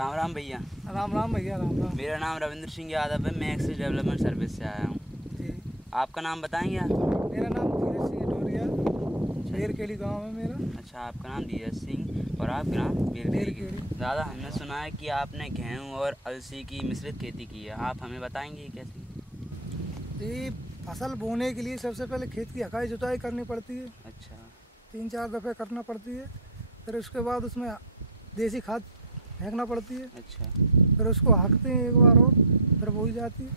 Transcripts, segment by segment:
राम राम भैया। राम राम भैया, राम राम। मेरा नाम रविंद्र सिंह यादव है, मैं एक्सिस डेवलपमेंट सर्विस से आया हूँ जी। आपका नाम बताएंगे आप? मेरा नाम धीरज सिंह डोरिया, बेरकेली गांव है मेरा। अच्छा, आपका नाम धीरज सिंह और आप ग्राम बेरकेली। दादा, हमने सुना है कि आपने गेहूँ और अलसी की मिश्रित खेती की है, आप हमें बताएंगे कैसे? जी, फसल बोने के लिए सबसे पहले खेत की हकाई जुताई करनी पड़ती है। अच्छा। 3-4 दफ़े करना पड़ती है। फिर उसके बाद उसमें देसी खाद फेंकना पड़ती है। अच्छा। फिर उसको हाँकते हैं एक बार और, फिर बोई जाती है।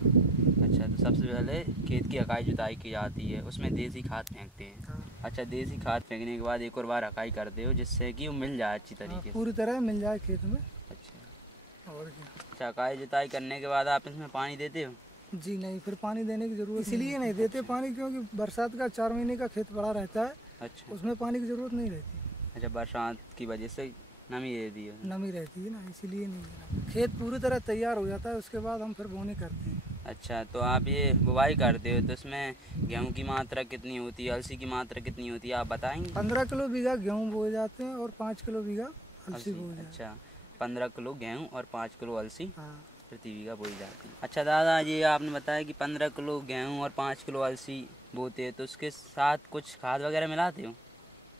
अच्छा, तो सबसे पहले खेत की हकाई जुताई की जाती है, उसमें देसी खाद फेंकते हैं। हाँ। अच्छा, देसी खाद फेंकने के बाद एक और बार हकाई करते हो जिससे कि वो मिल जाए अच्छी तरीके से। पूरी तरह मिल जाए खेत में। अच्छा। और क्या। अच्छा, हकाई जुताई करने के बाद आप इसमें पानी देते हो? जी नहीं, फिर पानी देने की ज़रूरत इसलिए नहीं देते पानी, क्योंकि बरसात का 4 महीने का खेत बड़ा रहता है। अच्छा। उसमें पानी की ज़रूरत नहीं रहती। अच्छा, बरसात की वजह से नमी दे दी है। नमी रहती है ना, इसीलिए नहीं देना। खेत पूरी तरह तैयार हो जाता है, उसके बाद हम फिर बोने करते हैं। अच्छा, तो आप ये बुवाई करते हो तो इसमें गेहूं की मात्रा कितनी होती है, अलसी की मात्रा कितनी होती है, आप बताएंगे? 15 किलो बीघा गेहूँ बोए जाते हैं और 5 किलो बीघा अलसी बोई जाती है। अच्छा, 15 किलो गेहूं और 5 किलो अलसी हाँ। प्रति बीघा बोई जाती है। अच्छा दादा, ये आपने बताया कि 15 किलो गेहूं और 5 किलो अलसी बोते हैं, तो उसके साथ कुछ खाद वगैरह मिलाते हो?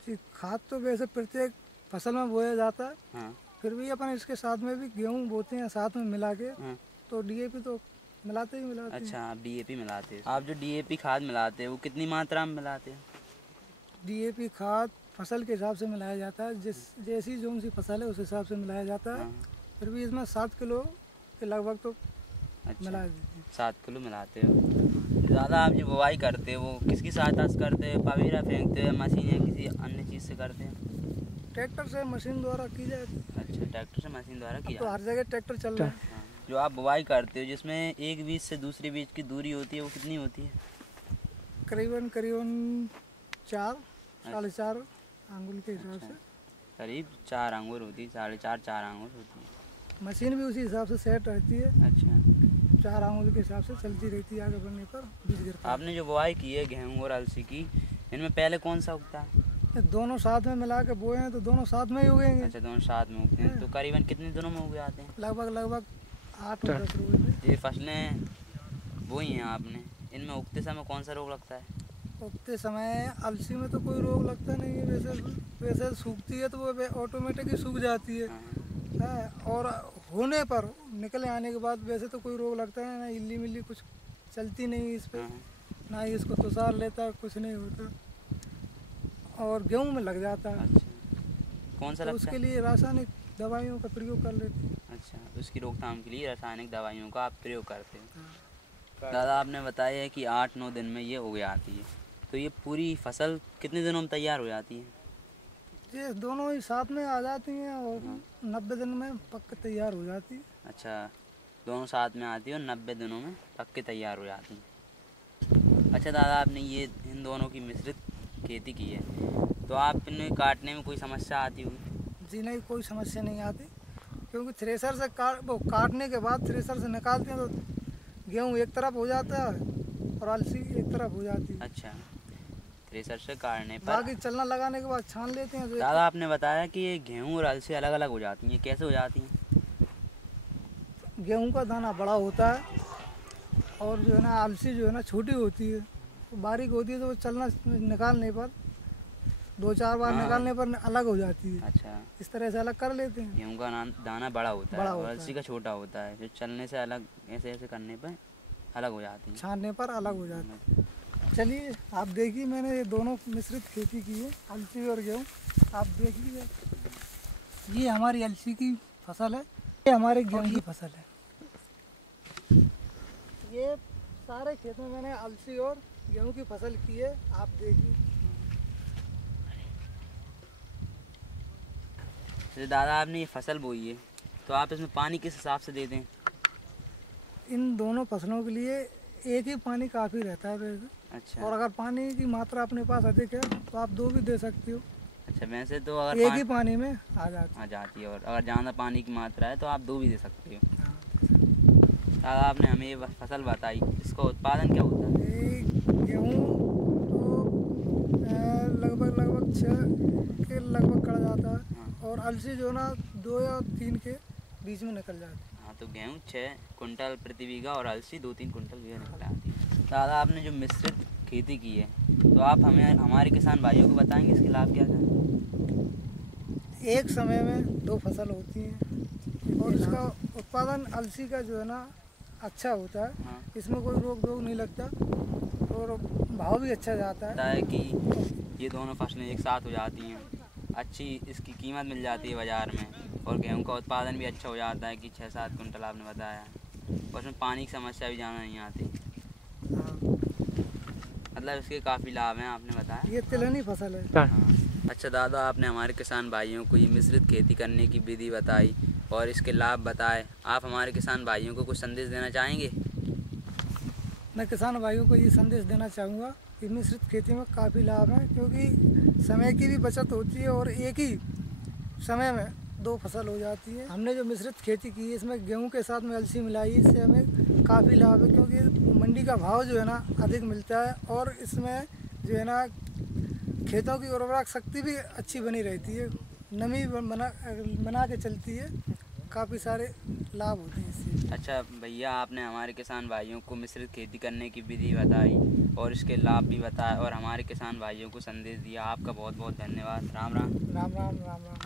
जी, खाद तो वैसे प्रत्येक फसल में बोया जाता है। हाँ। फिर भी अपन इसके साथ में भी गेहूँ बोते हैं साथ में मिला के। हाँ। तो डीएपी तो मिलाते ही मिलाते हैं। अच्छा, आप डीएपी मिलाते हो। आप जो डीएपी खाद मिलाते हैं वो कितनी मात्रा में मिलाते हैं? डीएपी खाद फसल के हिसाब से मिलाया जाता है, जैसी जो सी फसल है उस हिसाब से मिलाया जाता है। हाँ। फिर भी इसमें 7 किलो के लगभग तो अच्छा, मिला देते हैं। 7 किलो मिलाते हो। ज़्यादा आप जो बुवाई करते हो वो किसकी सहायता से करते हो? पवेरा फेंकते हो, मशीन या किसी अन्य चीज़ से करते हैं? ट्रैक्टर से मशीन द्वारा की जाती है। अच्छा, ट्रैक्टर से मशीन द्वारा किया। तो हर जगह ट्रैक्टर चल रहा है। हाँ। जो आप बुवाई करते हो जिसमें एक बीज से दूसरे बीज की दूरी होती है वो कितनी होती है? करीबन 4-4.5 आंगुल के हिसाब से। करीब 4 आंगुर होती है, 4.5 आंगुर होती है। मशीन भी उसी हिसाब से सेट रहती है। अच्छा। 4 आंगुल के हिसाब से चलती रहती है, आगे बढ़ने पर बीज गिरता है। आपने जो बुवाई की है गेहूँ और अलसी की, इनमें पहले कौन सा उगता है? ये दोनों साथ में मिला के बोए हैं तो दोनों साथ में ही उगेंगे। अच्छा, दोनों साथ में उगते हैं। तो करीबन कितने दिनों में उग जाते हैं? लगभग 8-10 रोज में। ये फसलें बोई हैं आपने, इनमें उगते समय कौन सा रोग लगता है? उगते समय अलसी में तो कोई रोग लगता नहीं है। वैसे सूखती है तो वो ऑटोमेटिक ही सूख जाती है। हाँ। और होने पर निकले आने के बाद वैसे तो कोई रोग लगता है ना, इल्ली मिल्ली कुछ चलती नहीं इस पर, हाँ। ना ही इसको तुषार लेता है, कुछ नहीं होता। और गेहूं में लग जाता है। अच्छा, कौन सा तो लगता उसके है? लिए रासायनिक दवाइयों का प्रयोग कर लेते हैं। अच्छा, उसकी रोकथाम के लिए रासायनिक दवाइयों का आप प्रयोग करते हैं। हाँ। दादा, आपने बताया है कि 8-9 दिन में ये उग जाती है, तो ये पूरी फसल कितने दिनों में तैयार हो जाती है? ये दोनों ही साथ में आ जाती हैं और हाँ। 90 दिन में पक तैयार हो जाती है। अच्छा, दोनों साथ में आती है और 90 दिनों में पक के तैयार हो जाती है। अच्छा दादा, आपने ये इन दोनों की मिश्रित खेती की है, तो आप इन्हें काटने में कोई समस्या आती होगी? जी नहीं, कोई समस्या नहीं आती, क्योंकि थ्रेसर से काटने के बाद थ्रेसर से निकालते हैं तो गेहूँ एक तरफ हो जाता है और अलसी एक तरफ हो जाती है। अच्छा, थ्रेसर से काटने पर बाकी चलना लगाने के बाद छान लेते हैं। दादा, आपने बताया कि ये गेहूँ और अलसी अलग अलग हो जाती हैं, कैसे हो जाती हैं? गेहूँ का दाना बड़ा होता है और जो है ना अलसी जो है ना छोटी होती है, तो बारीक होती है, तो वो चलना निकालने पर 2-4 बार निकालने पर अलग हो जाती है। अच्छा, इस तरह से अलग कर लेते हैं। गेहूँ का दाना बड़ा होता है और अलसी है। का छोटा होता है, जो चलने से अलग ऐसे ऐसे करने पर अलग हो जाती है, छानने पर अलग हो जाती है। चलिए आप देखिए, मैंने ये दोनों मिश्रित खेती की है, अलसी और गेहूँ। आप देख लीजिए, ये हमारी अलसी की फसल है, ये हमारे गेहूँ की फसल है। ये सारे खेत में मैंने अलसी और गेहूँ की फसल की है, आप देखिए। जैसे दादा आपने ये फसल बोई है, तो आप इसमें पानी किस हिसाब से देते हैं? इन दोनों फसलों के लिए एक ही पानी काफ़ी रहता है वैसे। अच्छा। और अगर पानी की मात्रा अपने पास अधिक है तो आप 2 भी दे सकते हो। अच्छा, वैसे तो अगर एक ही पानी में आ जाती है, और अगर ज़्यादा पानी की मात्रा है तो आप 2 भी दे सकते हो। है। दादा, आपने हमें ये फसल बताई, इसका उत्पादन क्या होता है? गेहूँ तो लगभग 6 के लगभग कट जाता है। हाँ। और अलसी जो ना 2 या 3 के बीच में निकल जाती है। हाँ, तो गेहूँ 6 कुंटल प्रति बीघा और अलसी 2-3 कुंटल बीघा निकल आती है। दादा आपने जो मिश्रित खेती की है, तो आप हमें हमारे किसान भाइयों को बताएंगे इसके लाभ क्या क्या हैं? एक समय में 2 फसल होती हैं और इसका उत्पादन अलसी का जो है ना अच्छा होता है। हाँ। इसमें कोई रोग वोग नहीं लगता और भाव भी अच्छा जाता है। पता है कि ये दोनों फसलें एक साथ हो जाती हैं, अच्छी इसकी कीमत मिल जाती है बाज़ार में, और गेहूं का उत्पादन भी अच्छा हो जाता है कि 6-7 कुंटल आपने बताया, और उसमें पानी की समस्या भी ज़्यादा नहीं आती। हाँ, मतलब इसके काफ़ी लाभ हैं आपने बताया। ये तिलहनी फसल है। हाँ। अच्छा दादा, आपने हमारे किसान भाइयों को ये मिश्रित खेती करने की विधि बताई और इसके लाभ बताए। आप हमारे किसान भाइयों को कुछ संदेश देना चाहेंगे? मैं किसान भाइयों को ये संदेश देना चाहूँगा कि मिश्रित खेती में काफ़ी लाभ है, क्योंकि समय की भी बचत होती है और एक ही समय में 2 फसल हो जाती है। हमने जो मिश्रित खेती की है इसमें गेहूं के साथ में अलसी मिलाई है, इससे हमें काफ़ी लाभ है, क्योंकि मंडी का भाव जो है ना अधिक मिलता है और इसमें जो है ना खेतों की उर्वरक शक्ति भी अच्छी बनी रहती है, नमी बना के चलती है, काफ़ी सारे लाभ होते हैं इससे। अच्छा भैया, आपने हमारे किसान भाइयों को मिश्रित खेती करने की विधि बताई और इसके लाभ भी बताए और हमारे किसान भाइयों को संदेश दिया। आपका बहुत बहुत धन्यवाद। राम राम। राम राम राम राम।